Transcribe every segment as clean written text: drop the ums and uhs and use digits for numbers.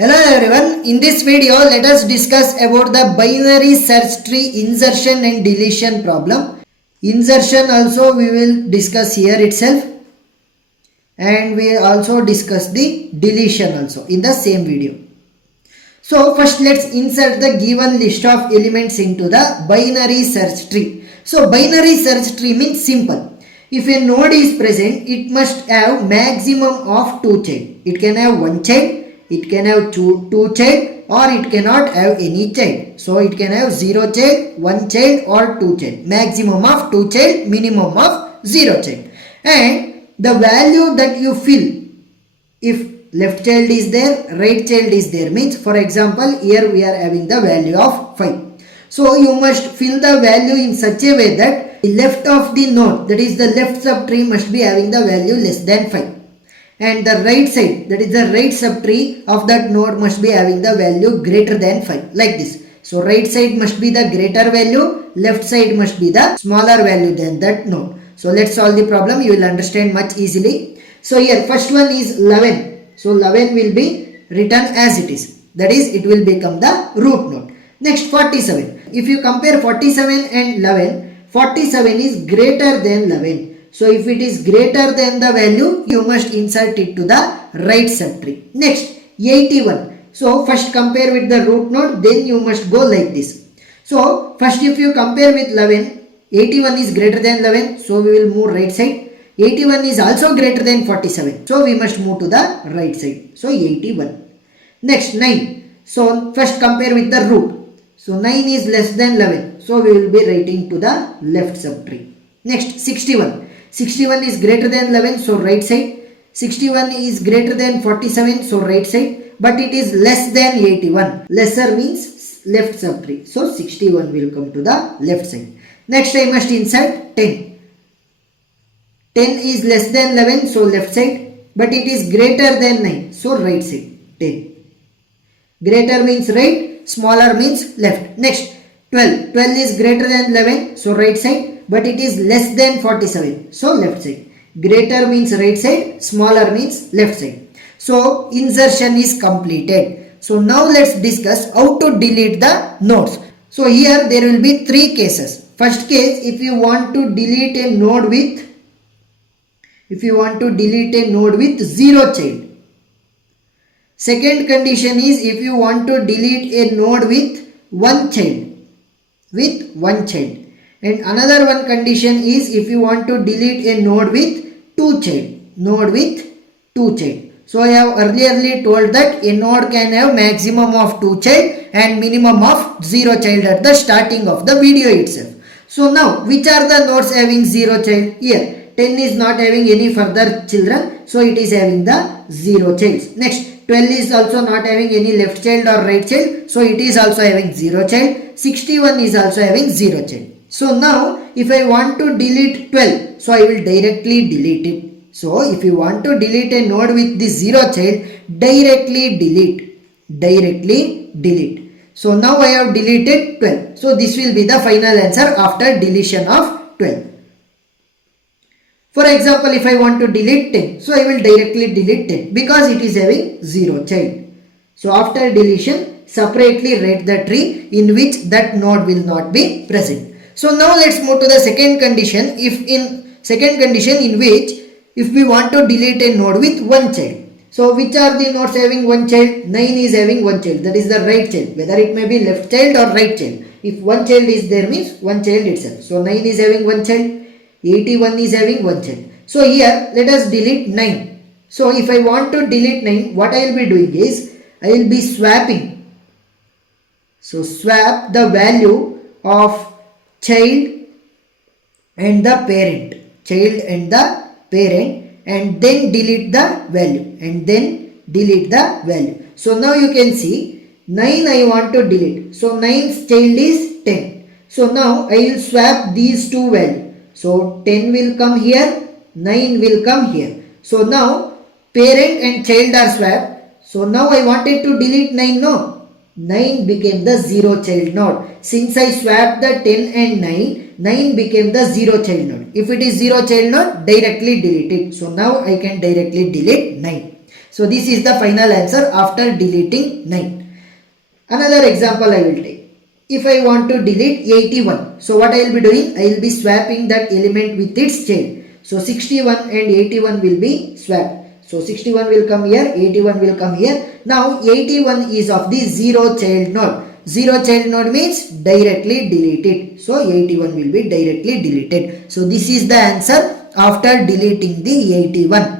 Hello everyone, in this video let us discuss about the binary search tree insertion and deletion problem. Insertion also we will discuss here itself, and we also discuss the deletion also in the same video. So first let's insert the given list of elements into the binary search tree. So binary search tree means simple. If a node is present, it must have maximum of 2 child. It can have 1 child, it can have two child, or it cannot have any child. So it can have 0 child, 1 child or 2 child. Maximum of 2 child, minimum of 0 child. And the value that you fill, if left child is there, right child is there, means for example here we are having the value of 5. So you must fill the value in such a way that the left of the node, that is the left subtree, must be having the value less than 5. And the right side, that is the right subtree of that node, must be having the value greater than 5, like this. So right side must be the greater value, left side must be the smaller value than that node. So let's solve the problem, you will understand much easily. So here first one is 11. So 11 will be written as it is, that is it will become the root node. Next 47. If you compare 47 and 11, 47 is greater than 11. So if it is greater than the value, you must insert it to the right subtree. Next 81. So first compare with the root node, then you must go like this. So first if you compare with 11, 81 is greater than 11, so we will move right side. 81 is also greater than 47, so we must move to the right side. So 81. Next 9. So first compare with the root. So 9 is less than 11, so we will be writing to the left subtree. Next 61. 61 is greater than 11, so right side. 61 is greater than 47, so right side. But it is less than 81. Lesser means left subtree. So 61 will come to the left side. Next I must insert 10. 10 is less than 11, so left side. But it is greater than 9, so right side. 10. Greater means right, smaller means left. Next 12. 12 is greater than 11, so right side. But it is less than 47, so left side. Greater means right side, smaller means left side. So insertion is completed. So now let's discuss how to delete the nodes. So here there will be 3 cases. First case, if you want to delete a node with 0 child. Second condition is if you want to delete a node with 1 child. And another one condition is if you want to delete a node with 2 child. So I have earlier told that a node can have maximum of 2 child and minimum of 0 child at the starting of the video itself. So now which are the nodes having 0 child? Here 10 is not having any further children, so it is having the 0 child. Next 12 is also not having any left child or right child, so it is also having 0 child. 61 is also having 0 child. So now if I want to delete 12, so I will directly delete it. So if you want to delete a node with the 0 child, directly delete. So now I have deleted 12. So this will be the final answer after deletion of 12. For example, if I want to delete 10, so I will directly delete 10 because it is having 0 child. So after deletion, separately write the tree in which that node will not be present. So now let's move to the second condition. In which if we want to delete a node with 1 child. So which are the nodes having 1 child? 9 is having 1 child, that is the right child, whether it may be left child or right child. If 1 child is there means 1 child itself. So 9 is having 1 child, 81 is having 1 child. So here let us delete 9. So if I want to delete 9, what I will be doing is I will be swapping. So swap the value of child and the parent, and then delete the value. So now you can see 9 I want to delete. So 9's child is 10. So now I will swap these two values. So 10 will come here, 9 will come here. So now parent and child are swapped. So now I wanted to delete 9, no. 9 became the 0 child node. Since I swapped the 10 and 9 became the 0 child node. If it is 0 child node, directly delete it. So now I can directly delete 9. So this is the final answer after deleting 9. Another example I will take. If I want to delete 81, so what I will be doing? I will be swapping that element with its child. So 61 and 81 will be swapped. So 61 will come here, 81 will come here. Now 81 is of the 0 child node. 0 child node means directly deleted. So 81 will be directly deleted. So this is the answer after deleting the 81.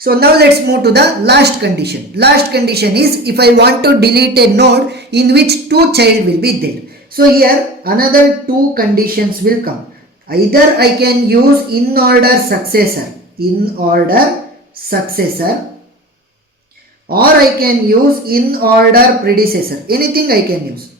So now let's move to the last condition. Last condition is if I want to delete a node in which 2 child will be there. So here another 2 conditions will come. Either I can use in order successor, or I can use in order predecessor. Anything I can use.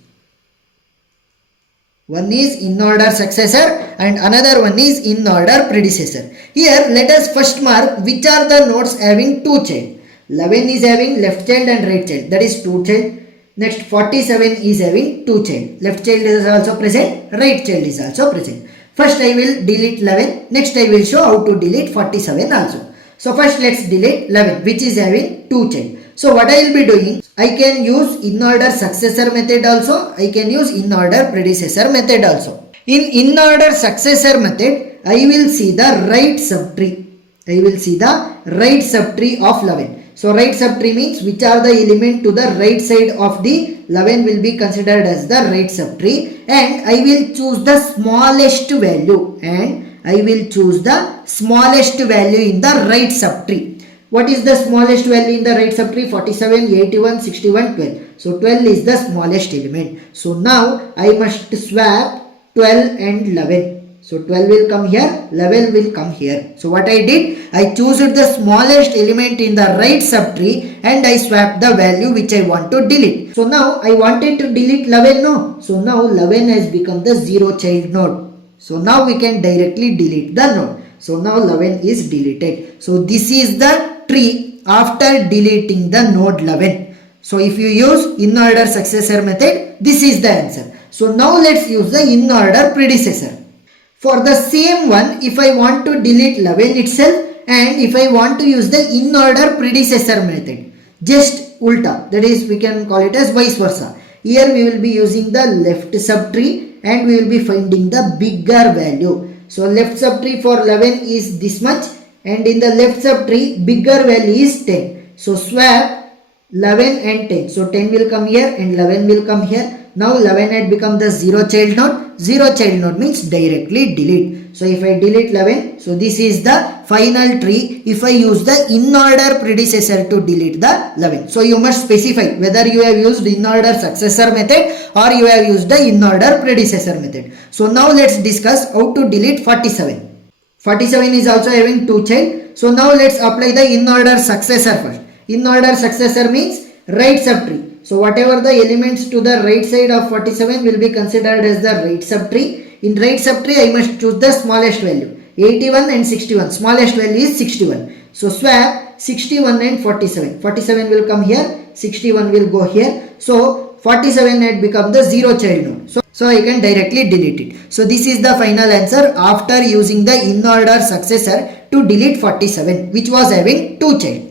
One is in order successor and another one is in order predecessor. Here let us first mark which are the nodes having 2 child. 11 is having left child and right child, that is 2 child. Next 47 is having 2 child. Left child is also present, right child is also present. First I will delete 11, next I will show how to delete 47 also. So first let's delete 11 which is having 2 child. So what I will be doing, I can use in order successor method also, I can use in order predecessor method also. In order successor method, I will see the right subtree. Of 11. So right subtree means which are the element to the right side of the 11 will be considered as the right subtree, and I will choose the smallest value in the right subtree. What is the smallest value in the right subtree? 47, 81, 61, 12. So 12 is the smallest element. So now I must swap 12 and 11. So 12 will come here, 11 will come here. So what I did, I chose the smallest element in the right subtree and I swapped the value which I want to delete. So now I wanted to delete 11, no. So now 11 has become the 0 child node. So now we can directly delete the node. So now 11 is deleted. So this is the tree after deleting the node 11. So if you use in order successor method, this is the answer. So now let's use the in order predecessor. For the same one, if I want to delete 11 itself and if I want to use the in order predecessor method, just ulta, that is we can call it as vice versa. Here we will be using the left subtree and we will be finding the bigger value. So left subtree for 11 is this much and in the left subtree bigger value is 10. So swap 11 and 10. So 10 will come here and 11 will come here. Now 11 had become the 0 child node. 0 child node means directly delete. So if I delete 11, so this is the final tree if I use the in order predecessor to delete the 11. So you must specify whether you have used in order successor method or you have used the in order predecessor method. So now let's discuss how to delete 47. 47 is also having 2 child. So now let's apply the in order successor first. In order successor means right subtree. So whatever the elements to the right side of 47 will be considered as the right subtree. In right subtree I must choose the smallest value. 81 and 61. Smallest value is 61. So swap 61 and 47. 47 will come here. 61 will go here. So 47 had become the 0 child node. So I can directly delete it. So this is the final answer after using the in order successor to delete 47 which was having 2 child.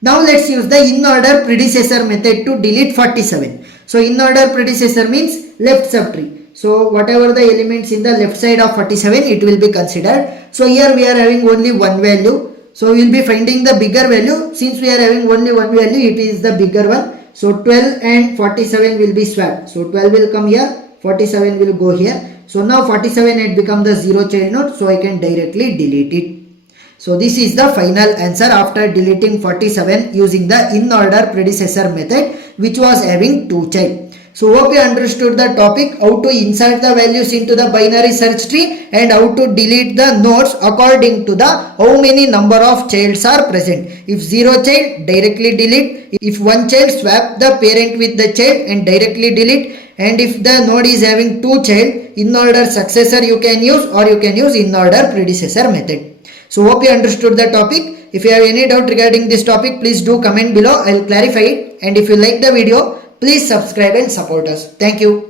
Now let's use the in order predecessor method to delete 47. So in order predecessor means left subtree. So whatever the elements in the left side of 47 it will be considered. So here we are having only one value. So we will be finding the bigger value. Since we are having only one value, it is the bigger one. So 12 and 47 will be swapped. So 12 will come here, 47 will go here. So now 47 had become the 0 child node. So I can directly delete it. So this is the final answer after deleting 47 using the in order predecessor method which was having 2 child. So hope you understood the topic, how to insert the values into the binary search tree and how to delete the nodes according to the how many number of childs are present. If 0 child, directly delete. If 1 child, swap the parent with the child and directly delete. And if the node is having 2 child, in order successor you can use or you can use in order predecessor method. So hope you understood the topic. If you have any doubt regarding this topic, please do comment below. I will clarify it. And if you like the video, please subscribe and support us. Thank you.